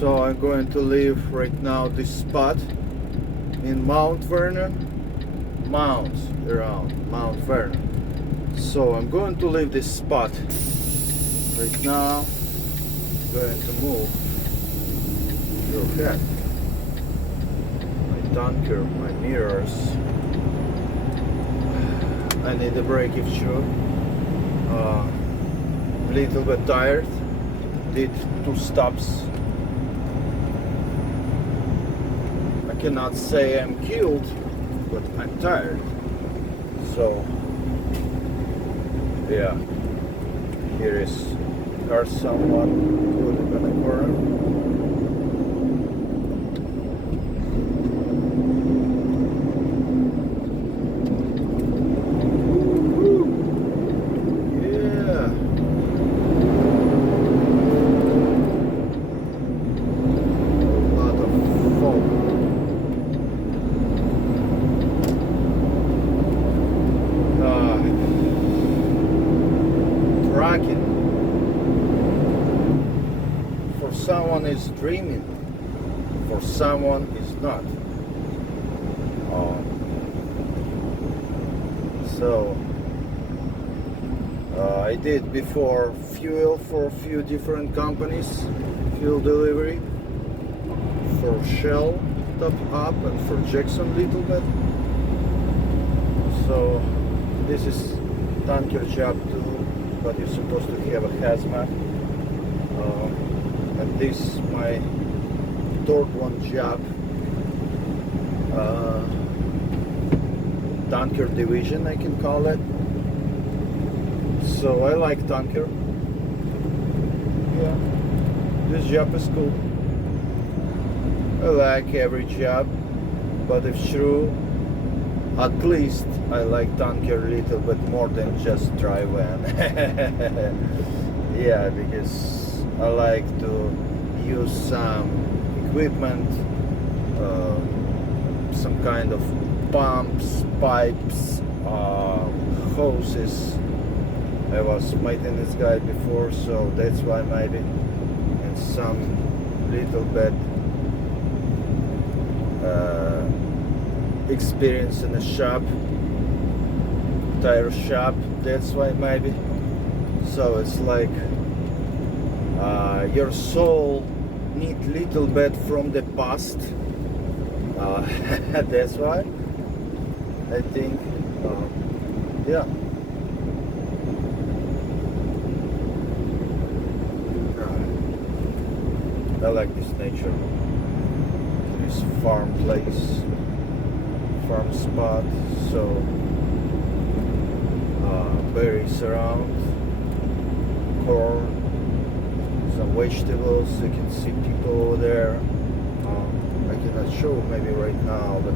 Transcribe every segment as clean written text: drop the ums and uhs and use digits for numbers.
So I'm going to leave right now this spot in Mount Vernon, mounts around Mount Vernon. So I'm going to leave this spot right now. I'm going to move your head, my tanker, my mirrors. I need a break if sure. Little bit tired. Did 2 stops. I cannot say I'm killed, but I'm tired. So yeah, here is car somewhat good in the corner. For someone is dreaming, for someone is not. So I did before fuel for a few different companies, fuel delivery for Shell top up and for Jackson little bit. So this is tanker job too, but you're supposed to have a hazmat. And this is my third one job, tanker division I can call it. So I like tanker. Yeah, this job is cool. I like every job, but if true, at least I like tanker a little bit more than just dry van. Yeah, because I like to use some equipment, some kind of pumps, pipes, hoses. I was maintenance guy before, so that's why maybe, and some little bit experience in a shop, tire shop, that's why maybe. So it's like your soul need little bit from the past. That's why I think, yeah. I like this nature, this farm place, farm spot. So berries around, corn, some vegetables. You can see people over there. I cannot show maybe right now, but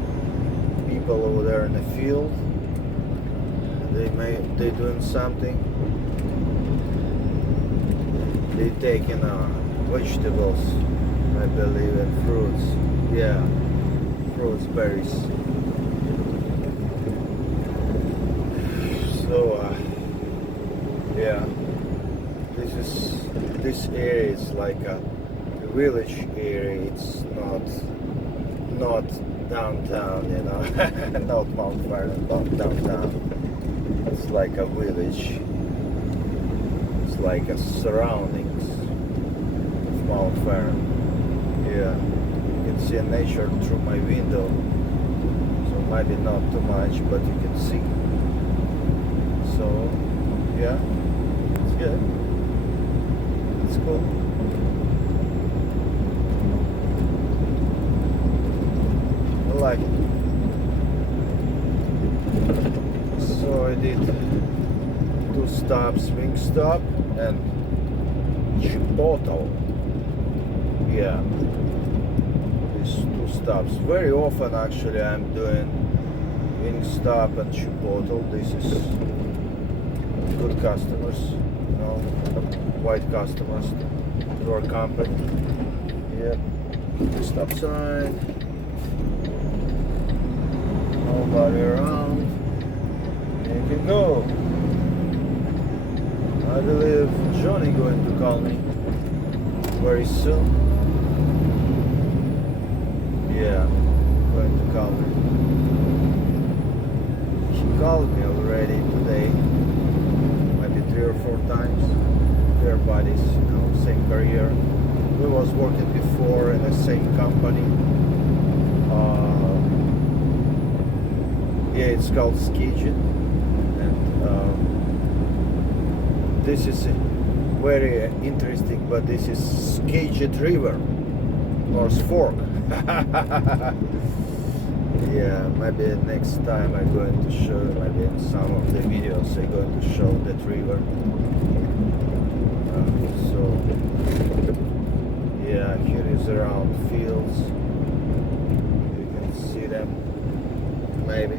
people over there in the field, they doing something. They taking vegetables, I believe, and fruits. Yeah, fruits, berries. So yeah, this area is like a village area. It's not downtown, you know. Not Mount Vernon, not downtown. It's like a village. It's like a surroundings of Mount Vernon. Yeah, you can see nature through my window. So maybe not too much, but you can see. So yeah, it's good. It's cool. I like it. So I did 2 stops, Wingstop and Chipotle. Yeah, these 2 stops. Very often actually I'm doing Wingstop and Chipotle. This is good customers, you know, white customers to our company. Yep, stop sign. Nobody around. You can go. I believe Johnny going to call me very soon. Yeah, going to call me. She called me already today, maybe 3 or 4 times. Their buddies, same career. We was working before in the same company. Yeah, it's called Skijin, and this is very interesting. But this is Skijit River, North Fork. Yeah, maybe next time I'm going to show, maybe in some of the videos I'm going to show that river. So yeah, here is around fields. You can see them, maybe.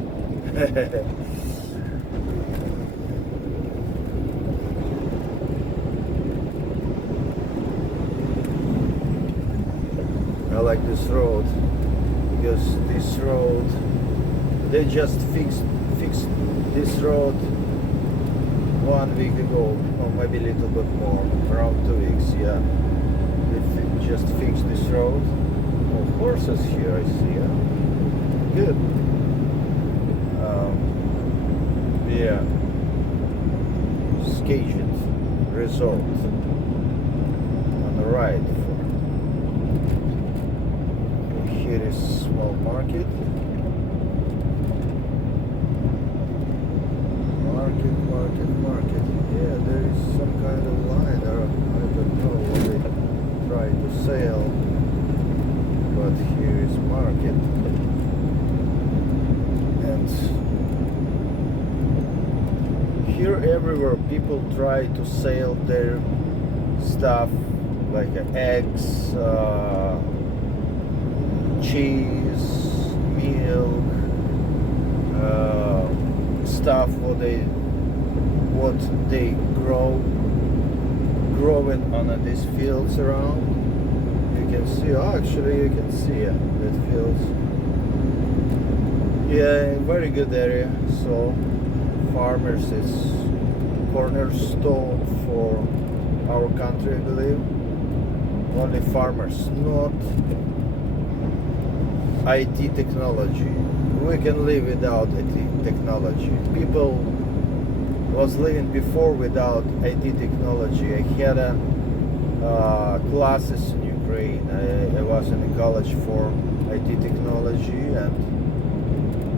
I like this road because this road, they just fixed this road 1 week ago, or maybe a little bit more, around 2 weeks. Yeah, they just fixed this road. Oh, horses here I see. Yeah, good. Yeah, Skijit Resort on the right. Here is small market. Market. Yeah, there is some kind of line, or I don't know what they try to sell, but here is market. And here everywhere people try to sell their stuff, like eggs, cheese, milk, stuff what they growing on these fields around. You can see, actually you can see that fields. Yeah, very good area. So farmers is cornerstone for our country, I believe. Only farmers, not IT technology. We can live without IT technology. People was living before without IT technology. I had classes in Ukraine. I was in college for IT technology, and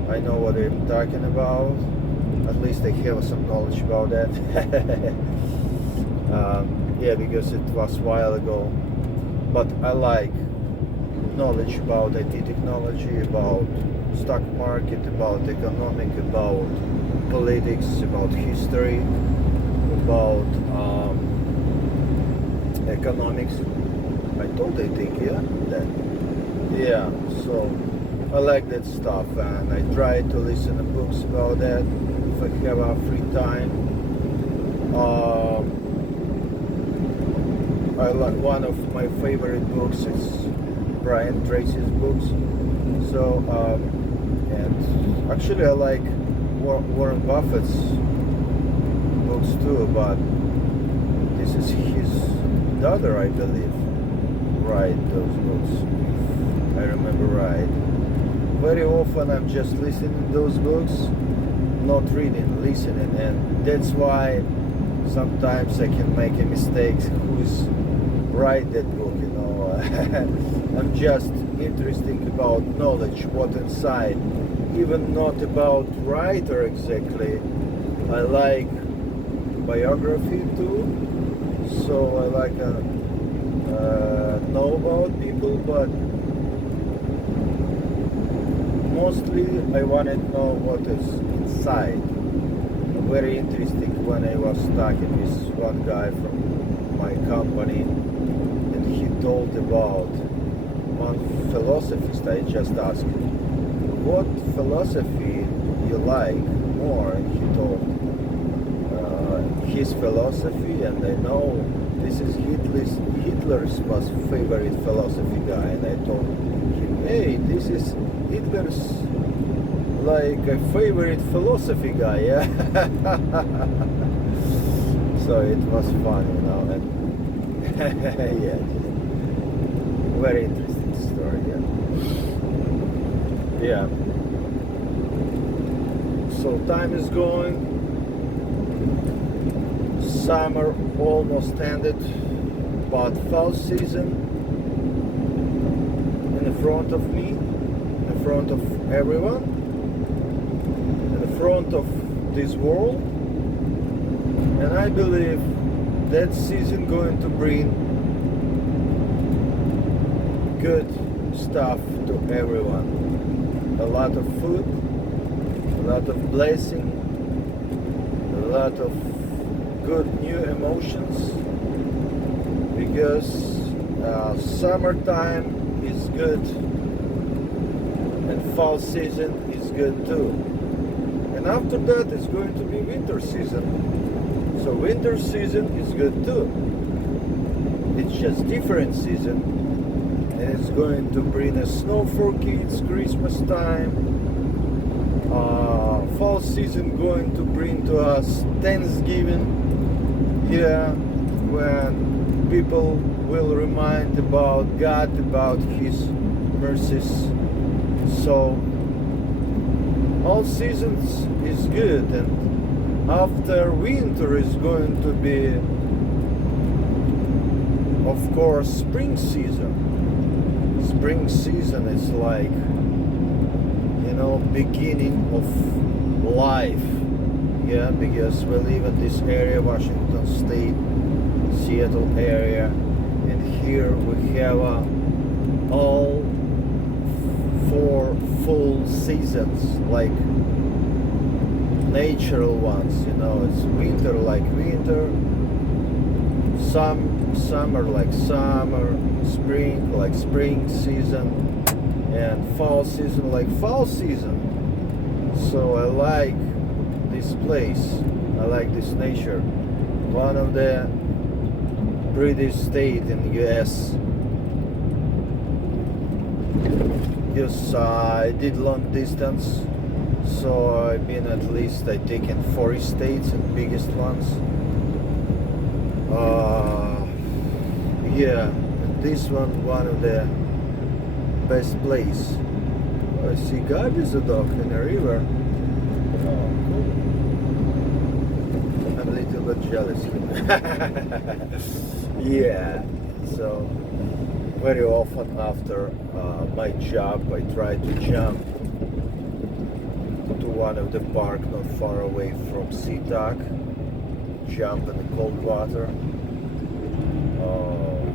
I know what I'm talking about. At least I have some knowledge about that. Yeah, because it was a while ago. But I like knowledge about IT technology, about stock market, about economic, about politics, about history, about economics. I think, yeah, that. Yeah, so I like that stuff, and I try to listen to books about that if I have a free time. I like one of my favorite books is Brian Tracy's books. So and actually I like Warren Buffett's books too, but this is his daughter, I believe, write those books, if I remember right. Very often I'm just listening to those books, not reading, listening, and that's why sometimes I can make a mistake who's write that book, I'm just interested about knowledge, what inside, even not about writer exactly. I like biography too, so I like know about people, but mostly I want to know what is inside. Very interesting when I was talking with one guy from my company, and he told about one philosophist. I just asked him, what philosophy you like more, and he told his philosophy, and I know this is Hitler's was favorite philosophy guy, and I told him, hey, this is Hitler's like a favorite philosophy guy, yeah. So it was fun, and yeah, very interesting story, yeah. Yeah. So time is going. Summer almost ended, but fall season in front of me, in front of everyone, in front of this world, and I believe that season going to bring good stuff to everyone. A lot of food, a lot of blessing, a lot of good new emotions, because summertime is good and fall season is good too. And after that is going to be winter season. So winter season is good too. It's just different season. And it's going to bring a snow for kids, Christmas time. Fall season going to bring to us Thanksgiving. Yeah, when people will remind about God, about His mercies. So all seasons is good, and after winter is going to be, of course, spring season. Spring season is like, beginning of life. Yeah, because we live in this area, Washington State, Seattle area, and here we have all 4 full seasons, like natural ones. It's winter like winter, summer like summer, spring like spring season, and fall season like fall season. So I like this place, I like this nature. One of the prettiest state in the US. Because I did long distance, so I've been at least, I taken 40 states and biggest ones. Yeah, and this one of the best place. I see garbage dog in the river. Oh, cool. I'm a little bit jealous. Yeah, so very often after my job I try to jump to one of the park not far away from SeaTac, jump in the cold water.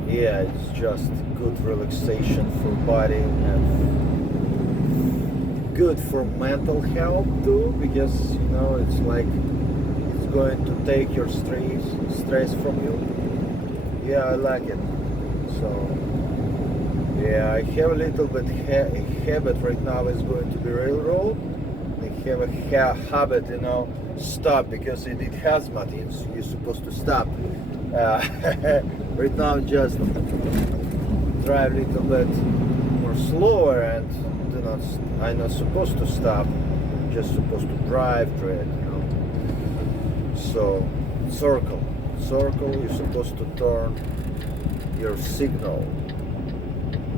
Yeah, it's just good relaxation for body and good for mental health too, because it's like it's going to take your stress from you. Yeah, I like it. So yeah, I have a little bit habit right now is going to be railroad. I have a habit, stop, because it hazmat. You're supposed to stop. Right now, just drive a little bit more slower, and I'm not supposed to stop. I'm just supposed to drive through it. So circle. You're supposed to turn your signal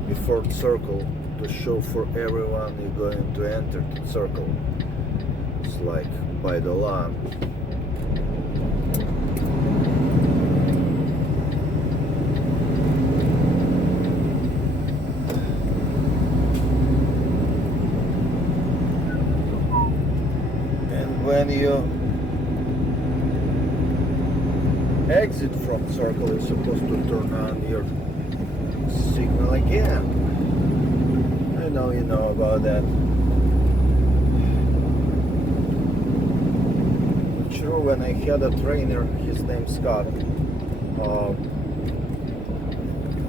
before the circle to show for everyone you're going to enter the circle. It's like by the law. And when you exit from circle, you're supposed to turn on your signal again. I know you know about that. True, when I had a trainer, his name's Scott,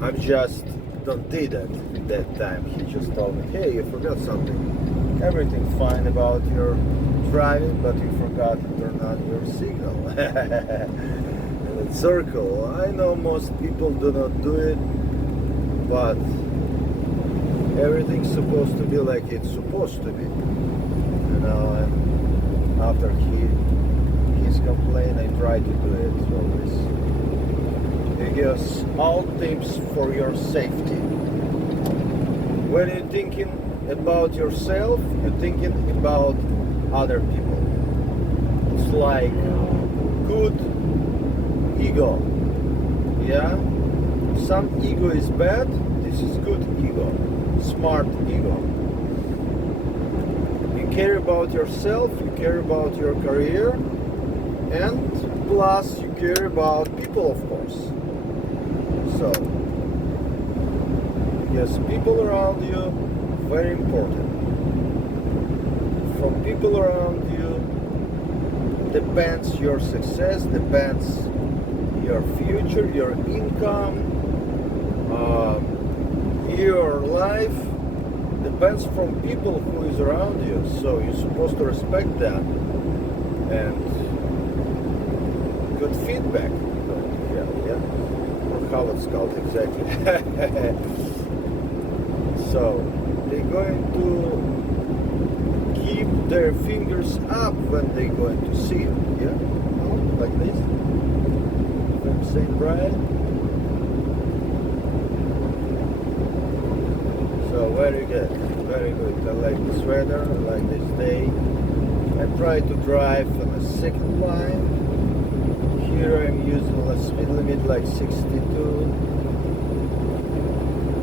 I just don't did it that time. He just told me, hey, you forgot something. Everything fine about your driving, but you forgot to turn on your signal. Circle. I know most people do not do it, but everything's supposed to be like it's supposed to be. And after his complaint, I try to do it always. Because all tips for your safety. When you're thinking about yourself, you're thinking about other people. It's like good ego. Yeah? Some ego is bad, this is good ego. Smart ego. You care about yourself, you care about your career, and plus you care about people, of course. So, yes, people around you, very important. From people around you depends your success, depends your future, your income, your life, depends from people who is around you. So you're supposed to respect that, and good feedback. Yeah, or how it's called exactly. So they're going to keep their fingers up when they're going to see you. Yeah, like this. If I'm saying right. So very good, very good. I like this weather, I like this day. I try to drive on a second line. Here I'm using a speed limit like 62,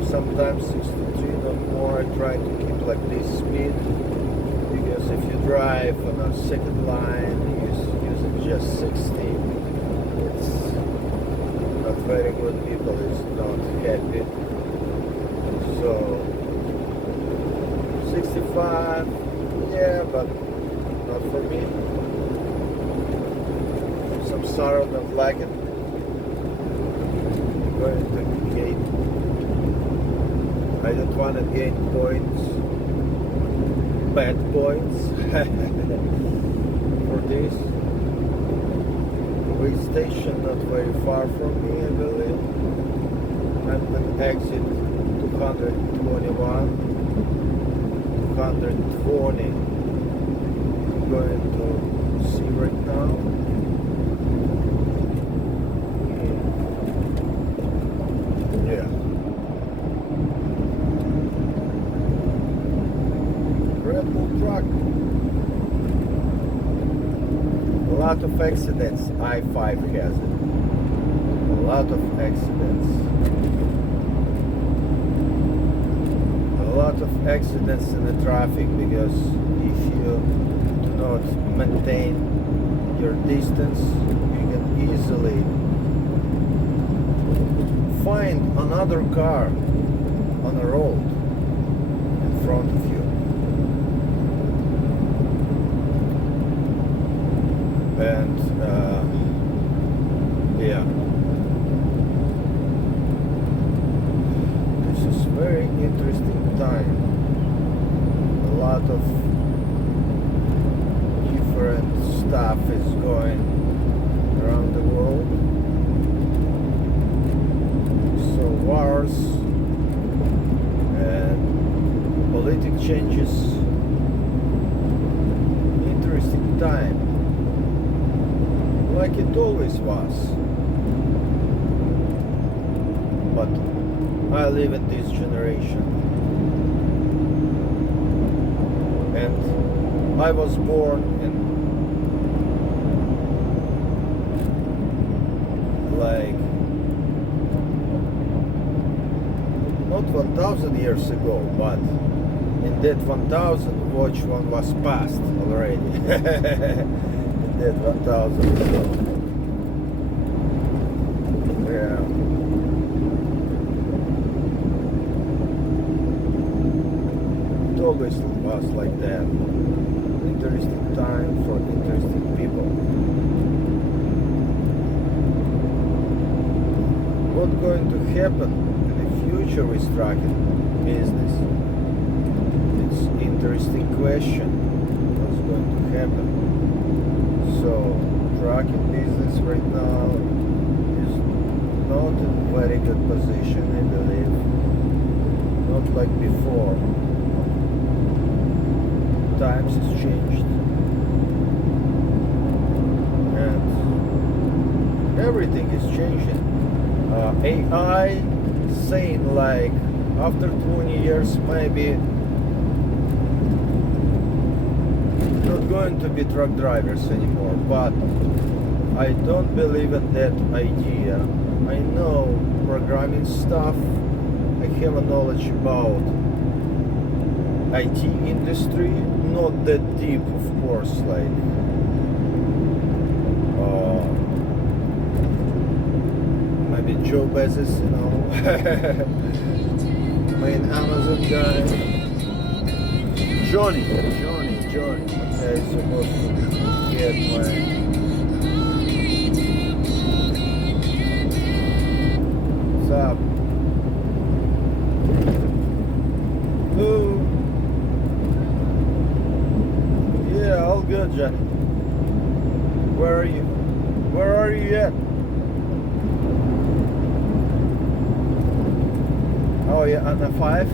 sometimes 63, not more. I try to keep like this speed, because if you drive on a second line using just 60, it's not very good. People is not happy. So 65, yeah, but not for me. Some sorrow don't like it. I'm going to gain. I don't want to gain points, bad points for this. Way station not very far from me, I believe. I'm an exit 221. 220. I'm going to see right now. Yeah. Red Bull truck. A lot of accidents. I-5 has it. A lot of accidents. A lot of accidents in the traffic, because if you do not maintain your distance, you can easily find another car on the road in front of you. And yeah, this is very interesting time. A lot of different stuff is going around the world. So wars and political changes. Interesting time, like it always was. But I live in this generation, and I was born in like not 1,000 years ago, but in that 1,000, watch one was past already. In that 1,000 ago. Yeah. It always was like that. Interesting time for interesting people. What's going to happen in the future with trucking business? It's an interesting question. What's going to happen? So, trucking business right now is not in a very good position, I believe. Not like before. Times has changed, and everything is changing. AI saying like after 20 years maybe not going to be truck drivers anymore, but I don't believe in that idea. I know programming stuff, I have a knowledge about IT industry, not that deep, of course, like maybe Joe Bezos, you know, main Amazon guy. Johnny. Okay, supposed to get my what's up? Ooh. Yeah, all good, Johnny. Where are you? Where are you at? Oh yeah, on the 5?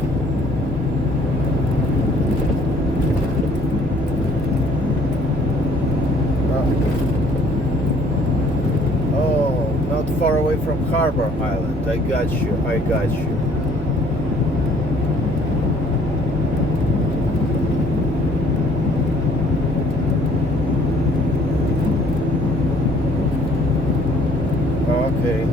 Oh, not far away from Harbor Island. I got you. Okay.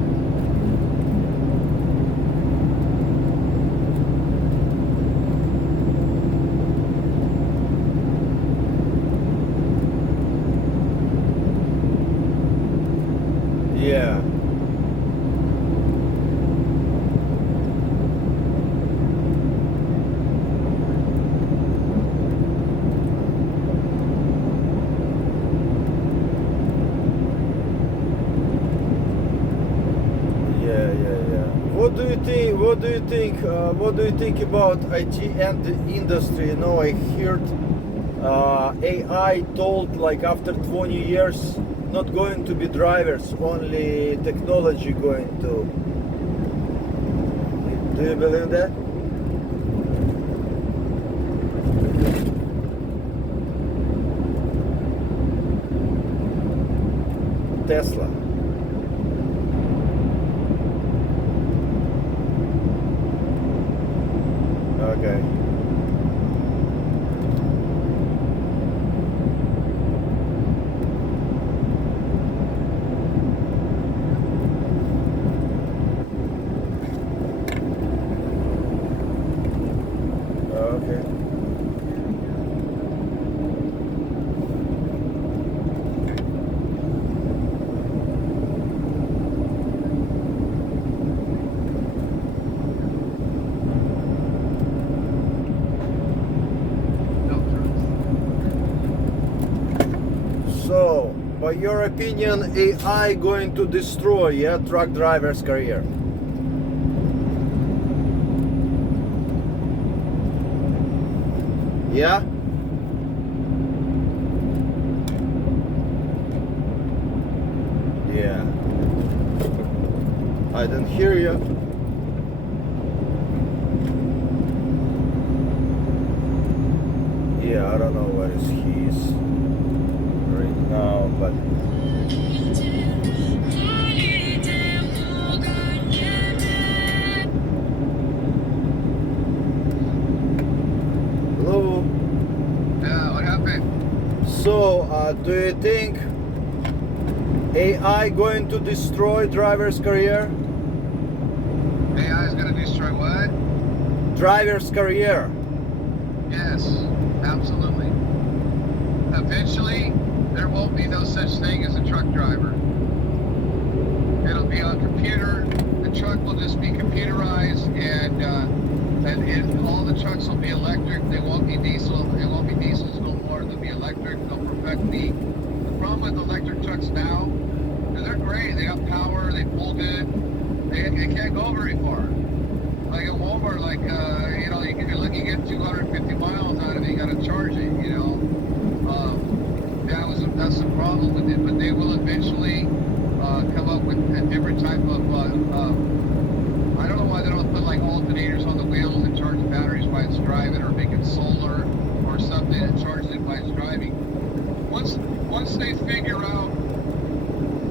Yeah. What do you think about IT and the industry? You know, I heard AI told like after 20 years not going to be drivers, only technology going to. Do you believe that? Tesla. Okay. Okay. So, by your opinion, AI going to destroy, yeah, truck drivers' career? Yeah? Yeah. I didn't hear you. Yeah, I don't know where is he's right now, but hello. Yeah, what happened? So, do you think AI going to destroy drivers' career? AI is going to destroy what? Drivers' career. Yes, absolutely. Eventually, there won't be no such thing as a truck driver. It'll be on computer. The truck will just be computerized, and all the trucks will be electric. They won't be diesel. It won't be diesels no more. They'll be electric. They'll perfect me. The problem with electric trucks now is they're great. They got power. They pull good. They can't go very far. Like at Walmart, like you know, you're looking at 250 miles out of it. You got to charge it. You know, that's the problem with it. But they will eventually come up with a different type of. I don't know why they don't put like alternators on the wheels and charge the batteries while it's driving, or make it solar or something that charges it while it's driving. Once they figure out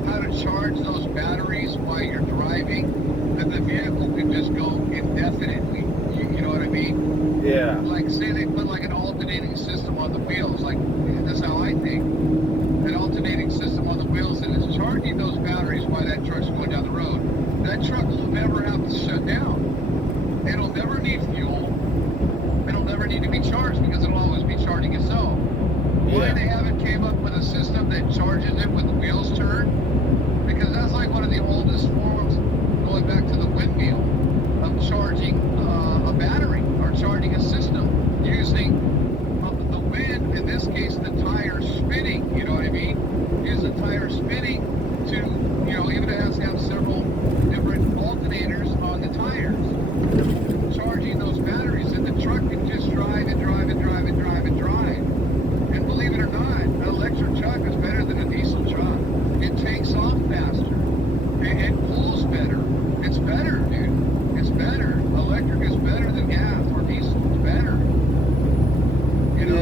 how to charge those batteries while you're driving, then the vehicle can just go indefinitely. You know what I mean? Yeah. Like say they put like an alternating system on the wheels, like that's how I think. An alternating system on the wheels and it's charging those batteries while that truck's going down the road. That truck will never have to shut down. It'll never need fuel. It'll never need to be charged because it'll always be charging itself. Why they haven't came up with a system that charges it when the wheels turn? Because that's like one of the oldest forms, going back to the windmill, of charging a battery or charging a system using the wind, in this case the tire spinning, you know what I mean? Use the tire spinning to, even it has to have several different alternators on the tires, charging those batteries, and the truck can just drive and drive and drive and drive and drive. And believe it or not, an electric truck is better than a diesel truck. It takes off faster. It pulls better. It's better, dude. It's better. Electric is better than gas or diesel. It's better.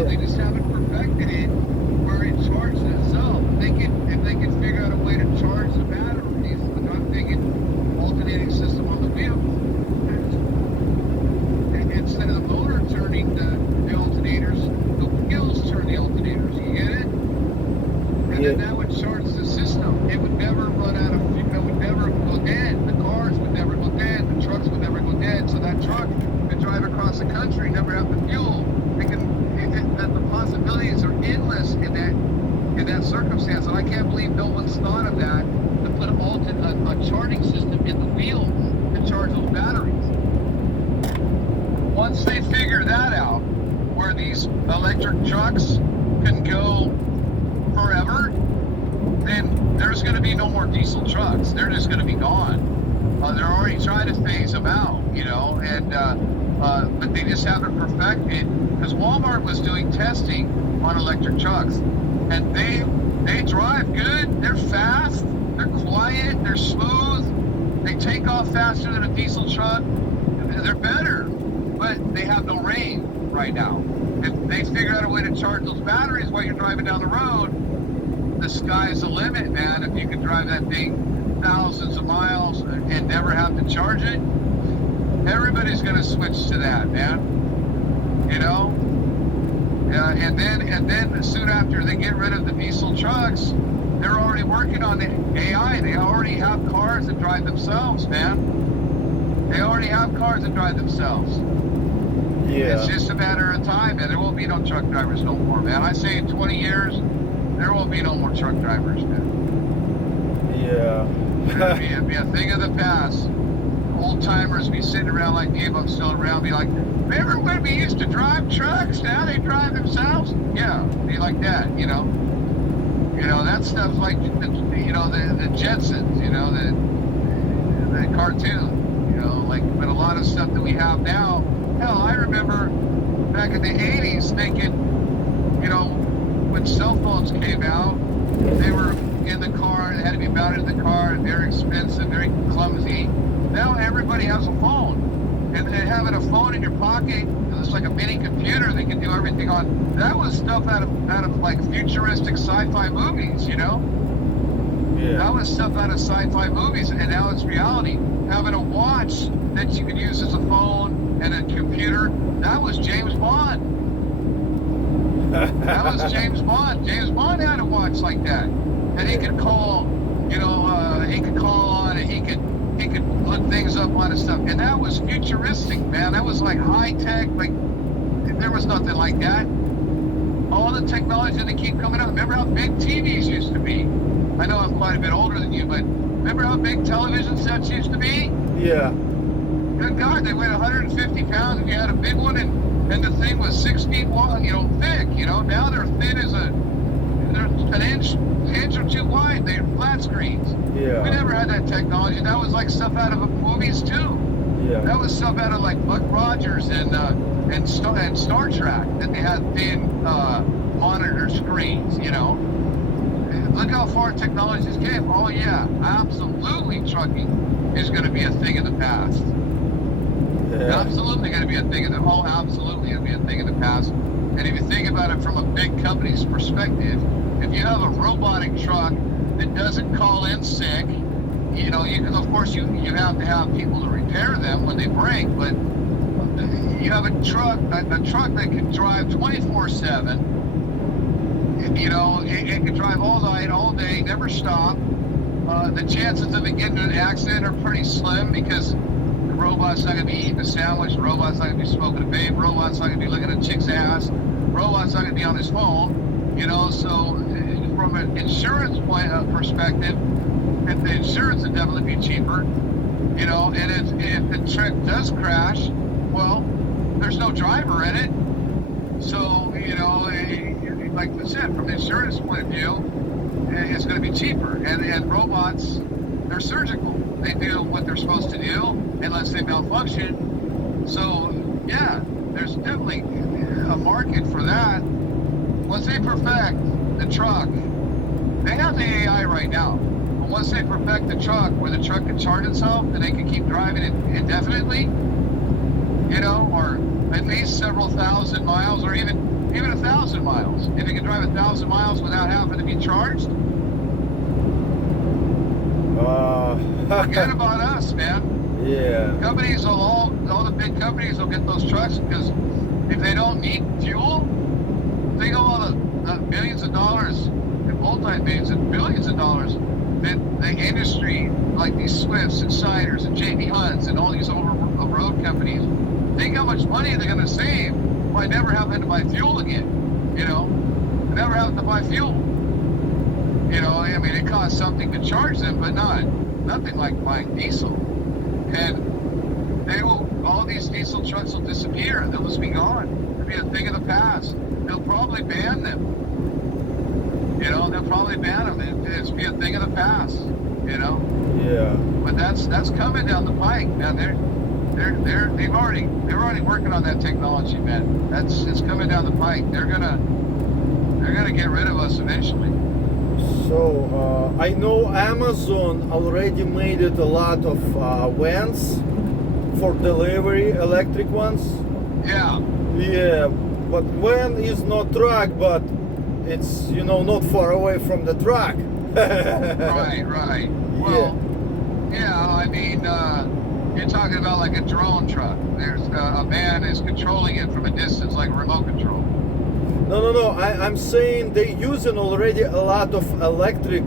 They just haven't perfected it where it charges itself. If they can figure out a way to charge the batteries, like I'm thinking alternating system on the wheel. Instead of the motor turning the alternators, the wheels turn the alternators. You get it? And then that would charge the system. It would never run out of fuel. It would never go dead. The cars would never go dead. The trucks would never go dead. So that truck could drive across the country, never have to fuel. The possibilities are endless in that circumstance, and I can't believe no one's thought of that, to put a charging system in the wheels to charge those batteries. Once they figure that out, where these electric trucks can go forever, then there's going to be no more diesel trucks. They're just going to be gone. They're already trying to phase them out, but they just haven't perfected, because Walmart was doing testing on electric trucks, and they drive good, they're fast, they're quiet, they're smooth, they take off faster than a diesel truck, they're better, but they have no range right now. If they figure out a way to charge those batteries while you're driving down the road, the sky's the limit, man. If you can drive that thing thousands of miles and never have to charge it, everybody's going to switch to that, man. And then soon after they get rid of the diesel trucks, they're already working on the AI. They already have cars that drive themselves, man. They already have cars that drive themselves. Yeah. It's just a matter of time, man. There won't be no truck drivers no more, man. I say in 20 years, there won't be no more truck drivers, man. Yeah. It'll be a thing of the past. Old timers be sitting around like me, if I'm still around, be like, remember when we used to drive trucks? Now they drive themselves? Yeah, be like that, that stuff's like, the Jetsons, the cartoon, but a lot of stuff that we have now. Hell, I remember back in the 80s thinking, when cell phones came out, they were in the car, they had to be mounted in the car, and very expensive, very clumsy. Now everybody has a phone, and having a phone in your pocket, it's like a mini computer they can do everything on. That was stuff out of like futuristic sci-fi movies, Yeah. That was stuff out of sci-fi movies, and now it's reality. Having a watch that you could use as a phone and a computer, that was James Bond. That was James Bond. James Bond had a watch like that, and he could call, he could call on, and he could look things up on and stuff, and that was futuristic, man. That was like high tech. Like there was nothing like that. All the technology that keep coming out. Remember how big TVs used to be? I know I'm quite a bit older than you, but remember how big television sets used to be? Yeah. Good God, they weighed 150 pounds, and you had a big one, and the thing was 6 feet long, thick. Now they're thin as they're an inch or two wide. They're flat screens. Yeah. We never had that technology. That was like stuff out of movies too. Yeah. That was stuff out of like Buck Rogers and Star Trek, that they had thin monitor screens. Look how far technologies came. Oh yeah, absolutely. Trucking is going to be a thing of the past. Yeah. Absolutely going to be a thing of the. Oh, absolutely going to be a thing of the past. And if you think about it from a big company's perspective, if you have a robotic truck that doesn't call in sick, of course you have to have people to repair them when they break, but you have a truck that can drive 24/7. You know, it can drive all night, all day, never stop. The chances of it getting in an accident are pretty slim because the robot's not going to be eating a sandwich, the robot's not going to be smoking a vape, the robot's not going to be looking at a chick's ass, the robot's not going to be on his phone. You know, so from an insurance perspective, if the insurance would definitely be cheaper. You know, and if the truck does crash, well, there's no driver in it. So, you know, like I said, from an insurance point of view, it's going to be cheaper. And robots, they're surgical. They do what they're supposed to do unless they malfunction. So, yeah, there's definitely a market for that. Once they perfect the truck, they have the AI right now. But once they perfect the truck where the truck can charge itself and they can keep driving it indefinitely, you know, or at least several thousand miles, or even 1,000 miles. If you can drive 1,000 miles without having to be charged, forget about us, man. Yeah. Companies will all the big companies will get those trucks because if they don't need fuel, think of all the millions of dollars, and multi-millions and billions of dollars that the industry, like these Swifts and Siders and JB Hunts and all these over-road companies, think how much money they're going to save by never having to buy fuel again. You know, never having to buy fuel. You know, I mean, it costs something to charge them, but nothing like buying diesel. And all these diesel trucks will disappear. They'll just be gone. It'll be a thing of the past. They'll probably ban them. You know, they'll probably ban them. It'll be a thing of the past. You know. Yeah. But that's coming down the pike, man. They're already working on that technology, man. It's coming down the pike. They're gonna get rid of us eventually. So I know Amazon already made it a lot of vans for delivery, electric ones. Yeah. Yeah, but van is not truck, but it's, you know, not far away from the truck. Right. Well, yeah. I mean, you're talking about like a drone truck. There's a man is controlling it from a distance, like a remote control. No. I'm saying they're using already a lot of electric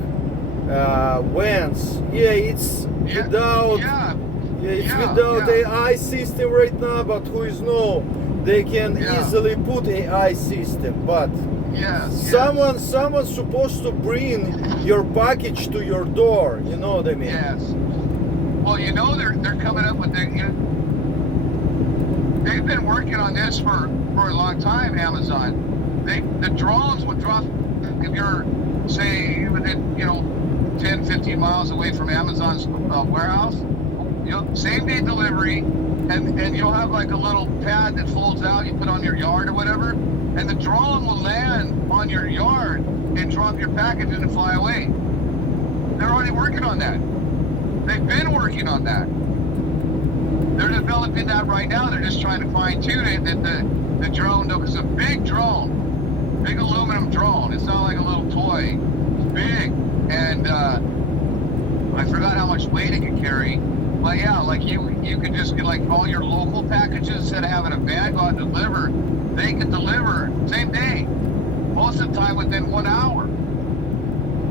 vans. Yeah, it's without. Yeah. It's without AI system right now, but who is know they can easily put AI system. But someone's supposed to bring your package to your door. You know what I mean? Yes. Well, you know they're coming up with they've been working on this for a long time. Amazon. The drones would drop if you're, say, within 10, 15 miles away from Amazon's warehouse. Same day delivery, and you'll have like a little pad that folds out. You put on your yard or whatever, and the drone will land on your yard and drop your package and fly away. They're already working on that. They've been working on that. They're developing that right now. They're just trying to fine tune it. That the drone, though, because it's a big drone. Big aluminum drone. It's not like a little toy. It's big. And I forgot how much weight it can carry. But yeah, like you could just get like all your local packages instead of having a van go out and deliver. They can deliver same day. Most of the time within 1 hour.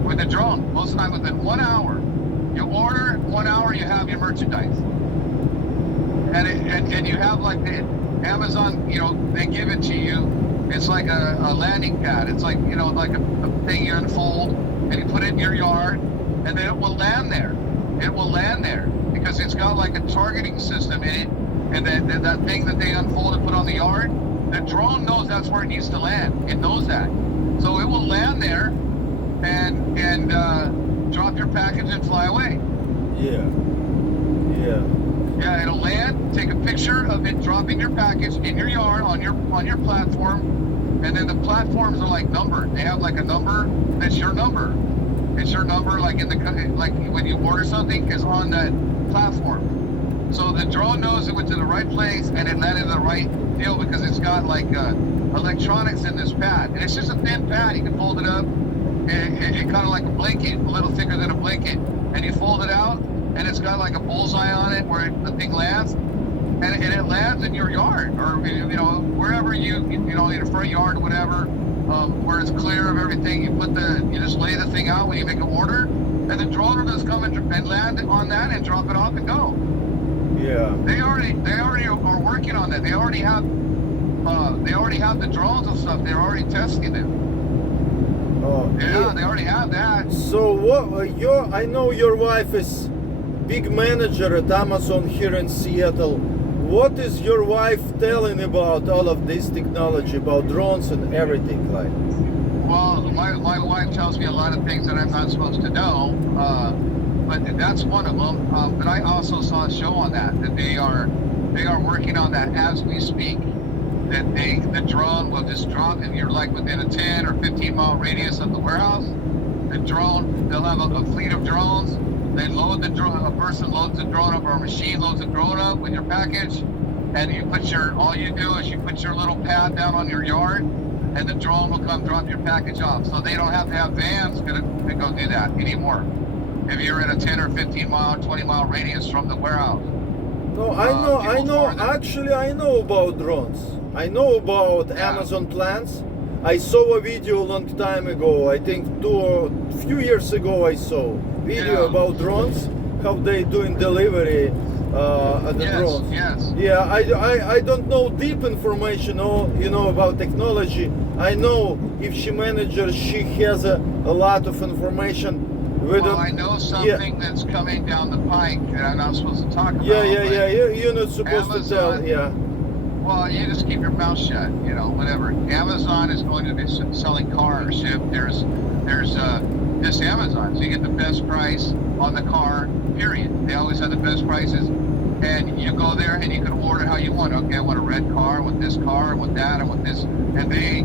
With the drone. Most of the time within 1 hour. You order, 1 hour you have your merchandise. And you have like the Amazon, they give it to you. It's like a landing pad. It's like, like a thing you unfold and you put it in your yard and then it will land there. It will land there because it's got like a targeting system in it. And that thing that they unfold and put on the yard, the drone knows that's where it needs to land. It knows that. So it will land there and drop your package and fly away. Yeah, it'll land, take a picture of it dropping your package in your yard on your platform, and then the platforms are like numbered. They have like a number that's your number. It's your number, like like when you order something, is on that platform. So the drone knows it went to the right place and it landed in the right deal because it's got like electronics in this pad, and it's just a thin pad. You can fold it up, and kind of like a blanket, a little thicker than a blanket, and you fold it out. And it's got like a bullseye on it where the thing lands. and it lands in your yard, or wherever you in a front yard, whatever, where it's clear of everything. You just lay the thing out when you make an order, and the drone will just come and land on that and drop it off and go. Yeah. They already are working on that. They already have the drones and stuff. They're already testing them. Oh, Yeah, they already have that. So what? I know your wife is big manager at Amazon here in Seattle. What is your wife telling about all of this technology, about drones and everything like? Well, my wife tells me a lot of things that I'm not supposed to know, but that's one of them. But I also saw a show on that they are working on that as we speak. That the drone will just drop, and you're like within a 10 or 15 mile radius of the warehouse. The drone, they'll have a fleet of drones. They load the drone. A person loads the drone up, or a machine loads the drone up with your package, and all you do is you put your little pad down on your yard, and the drone will come drop your package off. So they don't have to have vans to go do that anymore. If you're in a 10 or 15 mile, 20 mile radius from the warehouse. No, I know. Actually, I know about drones. I know about Amazon plans. I saw a video a long time ago. I think a few years ago I saw video about drones, how they doing delivery at the drones. Yes. Yeah, I don't know deep information about technology. I know if she manages, she has a lot of information. I know something that's coming down the pike that I'm not supposed to talk about. Yeah. You're not supposed to tell. Yeah. Well, you just keep your mouth shut, whatever. Amazon is going to be selling car or ship. There's this Amazon, so you get the best price on the car, period. They always have the best prices. And you go there and you can order how you want. Okay, I want a red car, I want this car, I want that, I want this. And they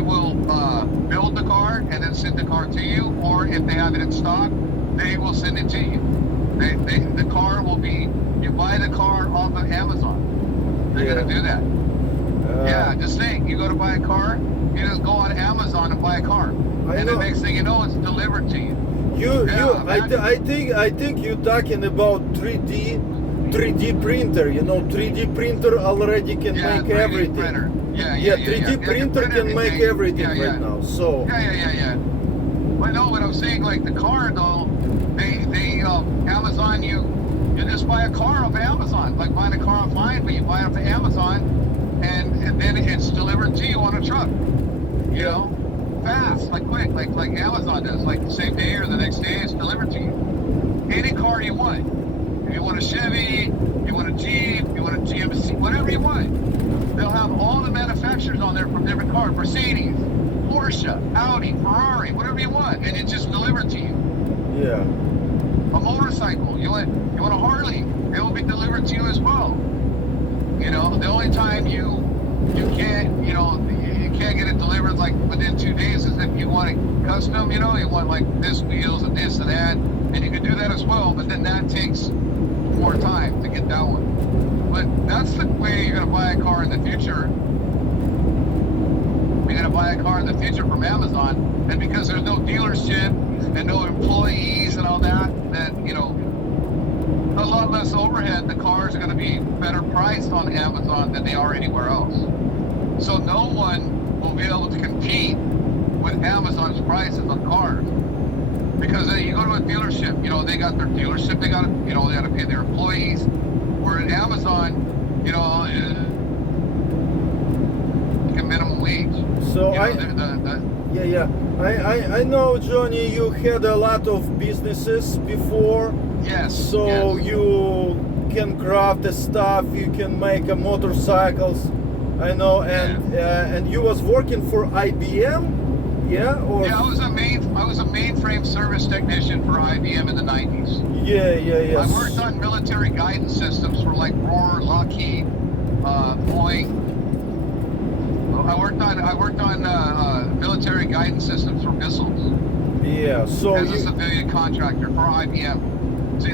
will build the car and then send the car to you, or if they have it in stock, they will send it to you. The car will be, you buy the car off of Amazon. They're going to do that. Just think, you go to buy a car, you just go on Amazon and buy a car. And the next thing you know, it's delivered to you. I think you're talking about 3D printer. 3D printer already can make 3D everything. Printer. 3D printer can make everything right now. So. Yeah. But no, what I'm saying, like the car though, they Amazon, you just buy a car off Amazon, like buying a car offline, but you buy it off Amazon, and then it's delivered to you on a truck. Fast, like quick, like Amazon does, like the same day or the next day, it's delivered to you. Any car you want. If you want a Chevy, you want a Jeep, you want a GMC, whatever you want. They'll have all the manufacturers on there from different cars, Mercedes, Porsche, Audi, Ferrari, whatever you want, and it's just delivered to you. Yeah. A motorcycle, you want a Harley, it will be delivered to you as well. The only time you can't, you can't get it delivered like within 2 days is if you want it custom, you want like this wheels and this and that, and you can do that as well, but then that takes more time to get that one. But that's the way you're going to buy a car in the future. You're going to buy a car in the future from Amazon, and because there's no dealership and no employees and all that, a lot less overhead, the cars are going to be better priced on Amazon than they are anywhere else. So no one will be able to compete with Amazon's prices on cars. Because you go to a dealership, they got their dealership, they got to pay their employees. Where at Amazon, like a minimum wage. So I know, Johnny, you had a lot of businesses before. Yes. So you can craft the stuff, you can make motorcycles. I know, and you was working for IBM, yeah? I was a mainframe service technician for IBM in the 90s. Yeah. I worked on military guidance systems for like Rohr, Lockheed, Boeing. I worked on military guidance systems for missiles. Yeah, so as a civilian contractor for IBM. So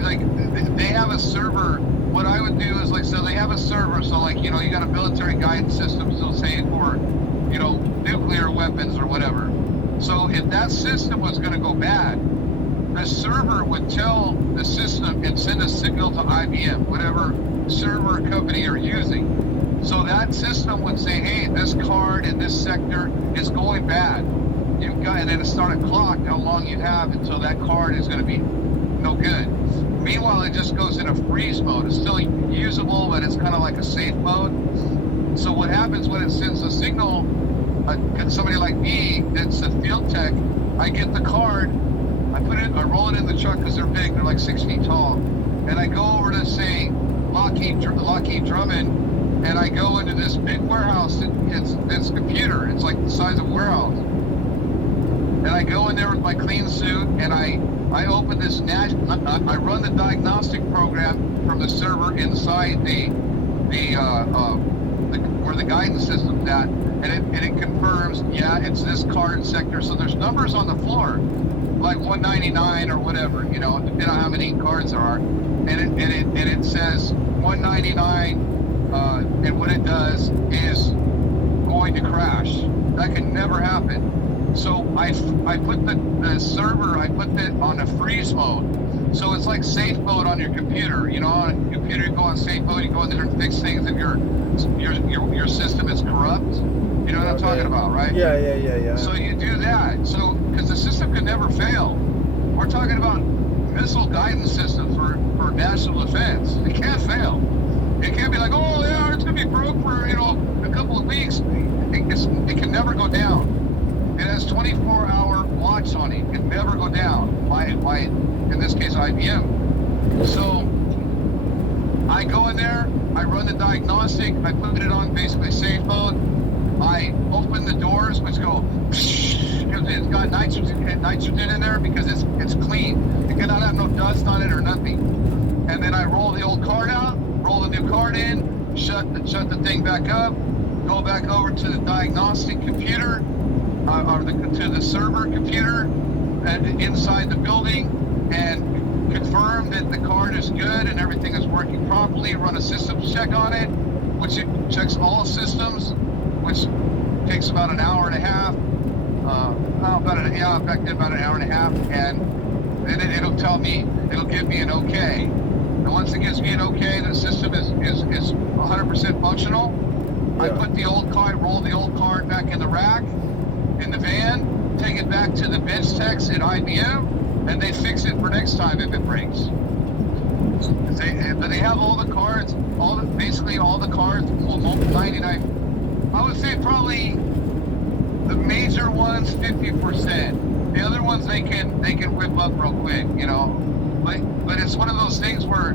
they have a server. What I would do is so they have a server. So you got a military guidance system. So say for nuclear weapons or whatever. So if that system was going to go bad, the server would tell the system and send a signal to IBM, whatever server company you're using. So that system would say, hey, this card in this sector is going bad. You've got, and then it start a clock how long you have until that card is going to be no good. Meanwhile, it just goes in a freeze mode. It's still usable, but it's kind of like a safe mode. So what happens when it sends a signal, somebody like me, that's a field tech, I get the card, I roll it in the truck because they're big, they're like 6 feet tall, and I go over to, say, Lockheed Drummond, and I go into this big warehouse. It's computer. It's like the size of a warehouse. And I go in there with my clean suit, and I open this I run the diagnostic program from the server inside where the guidance system's at, and it confirms, yeah, it's this card sector. So there's numbers on the floor, like 199 or whatever, you know, depending on how many cards there are, and it says 199, and what it does is going to crash. That can never happen. So I put the server, I put it on a freeze mode. So it's like safe mode on your computer. You know, on your computer you go on safe mode, you go in there and fix things if your system is corrupt. You know what I'm talking about, right? Yeah. So you do that. So, because the system can never fail. We're talking about missile guidance systems for national defense. It can't fail. It can't be like, oh yeah, it's gonna be broke for, you know, a couple of weeks. It can never go down. It has 24-hour watch on it. It can never go down by, in this case, IBM. So I go in there, I run the diagnostic, I put it on basically safe mode. I open the doors, which go, because it's got nitrogen in there because it's clean. It cannot have no dust on it or nothing. And then I roll the old card out, roll the new card in, shut the thing back up, go back over to the diagnostic computer, to the server computer inside the building, and confirm that the card is good and everything is working properly. Run a systems check on it, which it checks all systems, which takes about an hour and a half. About an hour and a half, and then it'll tell me, it'll give me an okay. And once it gives me an okay, the system is 100% functional. Yeah. I put the old card, roll the old card back in the rack, in the van, take it back to the bench techs at IBM, and they fix it for next time if it breaks. They have all the cards, basically all the cards, well, 99. I would say probably the major ones 50%. The other ones they can whip up real quick, you know. But it's one of those things where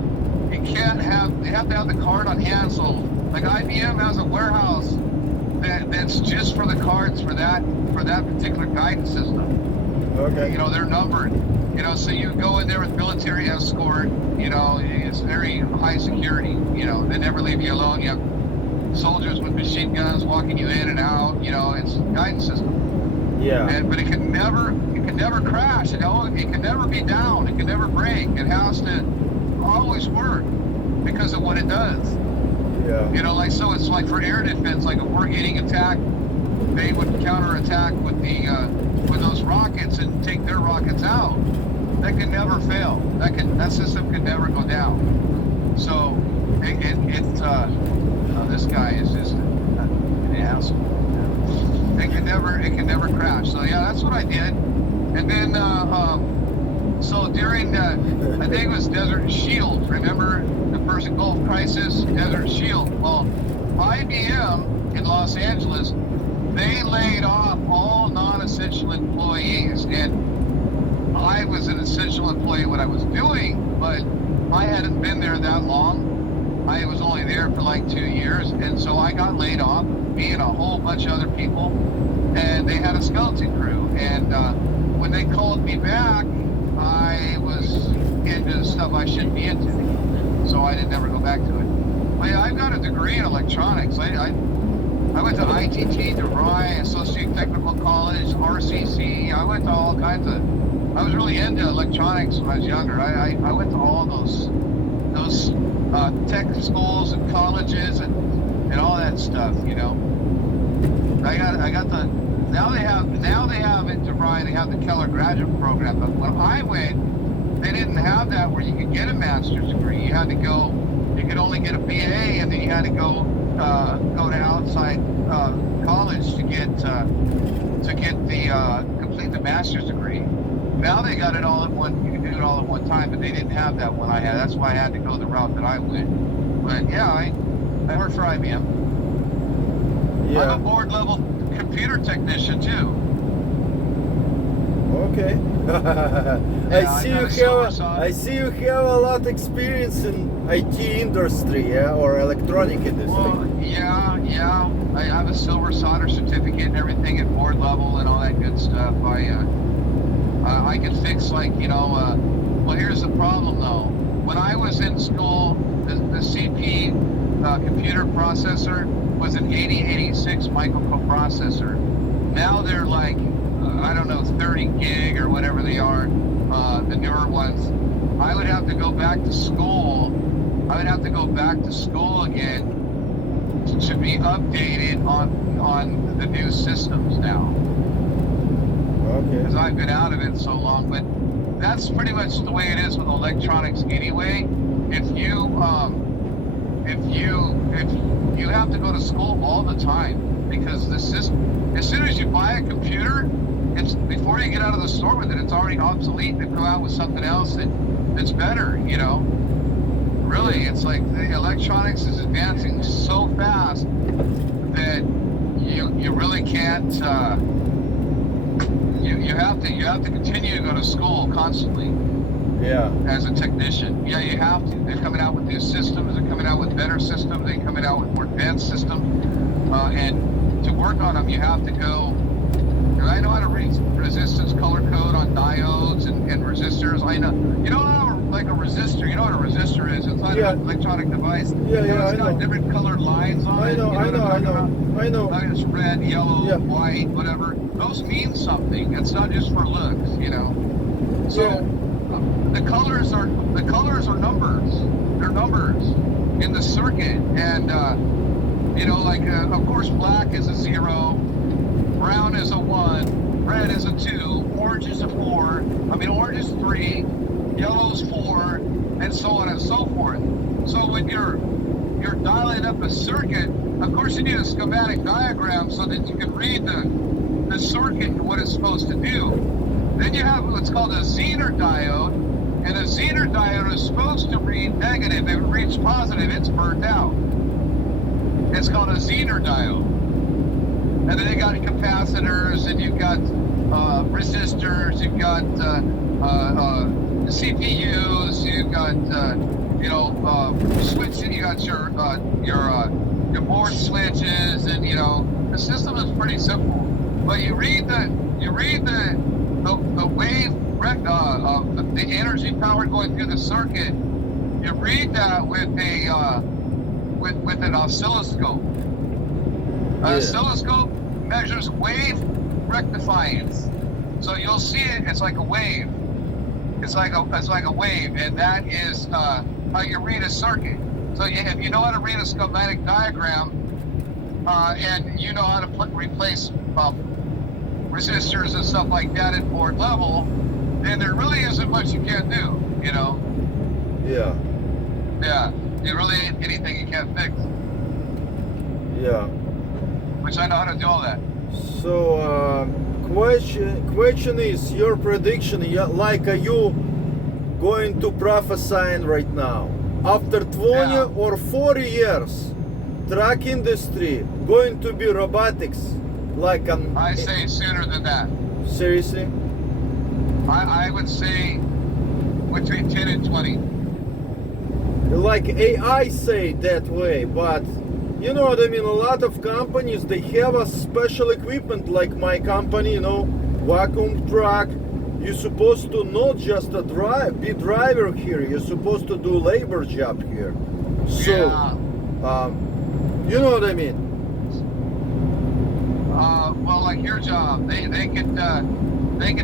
they have to have the card on hand. So like IBM has a warehouse that's just for the cards for that particular guidance system. Okay. You know, they're numbered. You know, so you go in there with military escort. You know, it's very high security. You know, they never leave you alone. You have soldiers with machine guns walking you in and out. You know, it's a guidance system. Yeah. But it can never crash. You know, it can never be down. It can never break. It has to always work because of what it does. Yeah. You know, like, so it's like for air defense, like if we're getting attacked, they would counterattack with with those rockets and take their rockets out. That can never fail. That system can never go down. So this guy is just an asshole. It can never crash. So yeah, that's what I did. And then so during I think it was Desert Shield. Remember the Persian Gulf crisis? Desert Shield. Well, IBM in Los Angeles, they laid off all non-essential employees, and I was an essential employee what I was doing, but I hadn't been there that long. I was only there for like 2 years, and so I got laid off, me and a whole bunch of other people, and they had a skeleton crew. And when they called me back, I was into stuff I shouldn't be into, so I didn't ever go back to it. But yeah, I've got a degree in electronics. I went to ITT, DeVry, Associate Technical College, RCC. I went to all kinds of. I was really into electronics when I was younger. I went to all those tech schools and colleges and all that stuff, you know. I got the. Now they have it to ride. They have the Keller graduate program. But when I went, they didn't have that where you could get a master's degree. You had to go. You could only get a BA, and then you had to go to outside college to get the complete the master's degree. Now they got it all at one. You can do it all at one time, but they didn't have that when I had. That's why I had to go the route that I went. But yeah, I worked for IBM. Yeah. I'm a board level computer technician too. Okay. Yeah, I see you have a lot of experience in IT industry, yeah, or electronic industry. Well, yeah. I have a silver solder certificate and everything at board level and all that good stuff. I can fix, like, well, here's the problem though. When I was in school, the CP computer processor was an 8086 microprocessor. Now they're like, I don't know, 30 gig or whatever they are, the newer ones. I would have to go back to school. Again to be updated on the new systems now. Okay. Because I've been out of it so long, but that's pretty much the way it is with electronics anyway. If you have to go to school all the time, because the system, as soon as you buy a computer, it's before you get out of the store with it, it's already obsolete. They come out with something else that's better, Really, it's like the electronics is advancing so fast that you really can't. You have to continue to go to school constantly. Yeah. As a technician, yeah, you have to. They're coming out with new systems. They're coming out with better systems. They're coming out with more advanced systems. And to work on them, you have to go. I know how to read resistance color code on diodes and resistors. I know. You know how like a resistor. You know what a resistor is? It's not an electronic device. Yeah, It's got different colored lines on it. I know. It's red, yellow, white, whatever. Those mean something. It's not just for looks, So the colors are numbers. They're numbers in the circuit, and of course, black is a 0, brown is a 1, red is a 2, orange is a 4. Orange is 3, yellow is 4, and so on and so forth. So when you're dialing up a circuit, of course you need a schematic diagram so that you can read the circuit and what it's supposed to do. Then you have what's called a Zener diode, and a Zener diode is supposed to read negative. If it reads positive, it's burned out. It's called a Zener diode. And then they got capacitors, and you've got resistors, you've got CPUs, you've got switching, you got your board switches, and the system is pretty simple. But you read the wave of the energy power going through the circuit. You read that with an oscilloscope. An oscilloscope measures wave rectifiance. So you'll see it. It's like a wave. It's like a wave, and that is how you read a circuit. So if you know how to read a schematic diagram, and you know how to replace resistors and stuff like that at board level, then there really isn't much you can't do, Yeah. Yeah, there really ain't anything you can't fix. Yeah. Which I know how to do all that. So, question is your prediction, like are you going to prophesy right now? After 20 or 40 years, truck industry going to be robotics? I say sooner than that. Seriously? I would say between 10 and 20. Like AI say that way, but you know what I mean, a lot of companies, they have a special equipment like my company, vacuum truck. You're supposed to not just be driver here, you're supposed to do labor job here. So, you know what I mean? Well, like your job, they could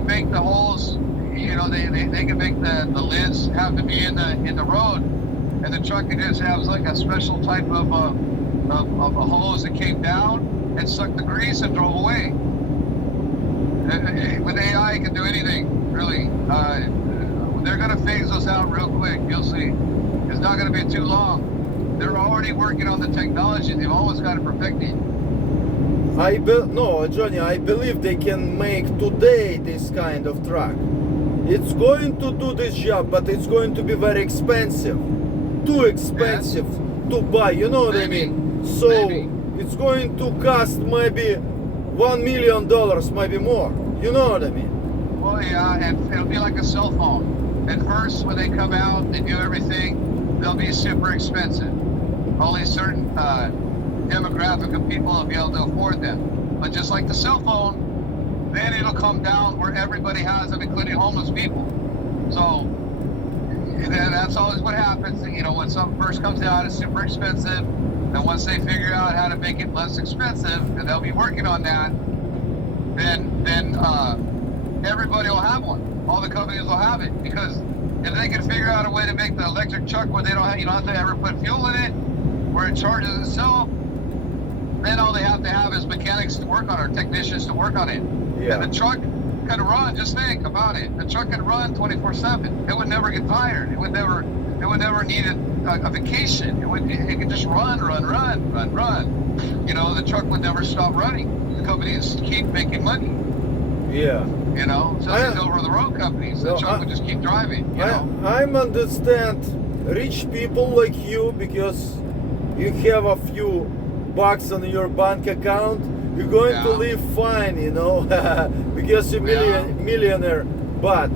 make the holes, they can make the lids have to be in the road, and the truck it just has like a special type of a hose that came down, and sucked the grease and drove away. With AI, it can do anything, really. They're going to phase us out real quick. You'll see. It's not going to be too long. They're already working on the technology. They've always got it perfected. No, Johnny, I believe they can make today this kind of truck. It's going to do this job, but it's going to be very expensive. Too expensive to buy, you know what I mean? So it's going to cost maybe $1 million, maybe more. You know what I mean? Well, yeah, and it'll be like a cell phone. At first, when they come out, they do everything, they'll be super expensive. Only certain demographic of people will be able to afford them. But just like the cell phone, then it'll come down where everybody has them, including homeless people. So that's always what happens. You know, when something first comes out, it's super expensive. And once they figure out how to make it less expensive, and they'll be working on that, then everybody will have one. All the companies will have it, because if they can figure out a way to make the electric truck where they don't have, you don't have to ever put fuel in it, where it charges itself, then all they have to have is mechanics to work on it, or technicians to work on it. Yeah. And the truck could run. Just think about it. The truck could run 24/7. It would never get tired. It would never need a vacation. It could just run. You know, the truck would never stop running. The companies keep making money. Yeah. You know, so these over-the-road companies, the truck would just keep driving. You know, I understand rich people like you, because you have a few bucks on your bank account. You're going to live fine, you know, because you're millionaire. But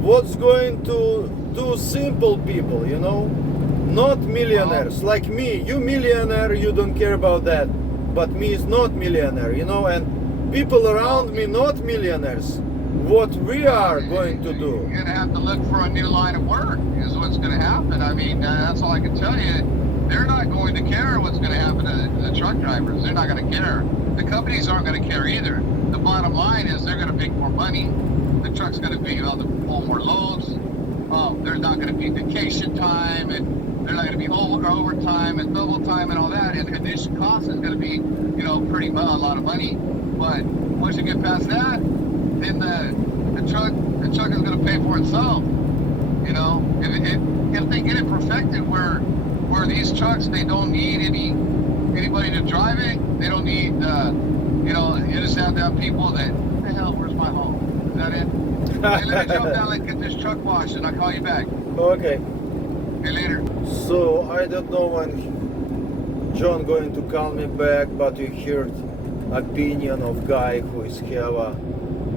what's going to do simple people, you know, not millionaires like me? You millionaire, you don't care about that, but me is not millionaire, you know, and people around me not millionaires. What we are going to do? You're gonna have to look for a new line of work. Is what's going to happen. I mean, that's all I can tell you. They're not going to care what's going to happen to the truck drivers. They're not going to care. The companies aren't going to care either. The bottom line is they're going to make more money. The truck's going to be able to pull more loads. There's not going to be vacation time, and there's not going to be overtime and double time and all that. And addition cost is going to be, you know, pretty much a lot of money. But once you get past that, then the truck is going to pay for itself. You know, if they get it perfected where these trucks, they don't need anybody to drive it. They don't need, you know, you just have to have people that, what the hell, where's my home? Is that it? Hey, let me jump down and get this truck washed, and I'll call you back. Okay. Okay, later. So I don't know when John going to call me back, but you heard opinion of guy who is have a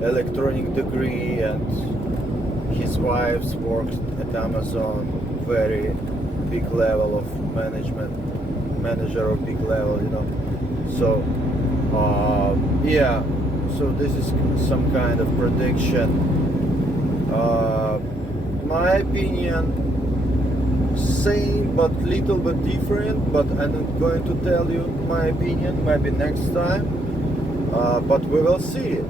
electronic degree, and his wife's worked at Amazon, very big level of manager of big level, you know. So yeah, so this is some kind of prediction. My opinion, same but little bit different, but I'm not going to tell you my opinion, maybe next time, but we will see.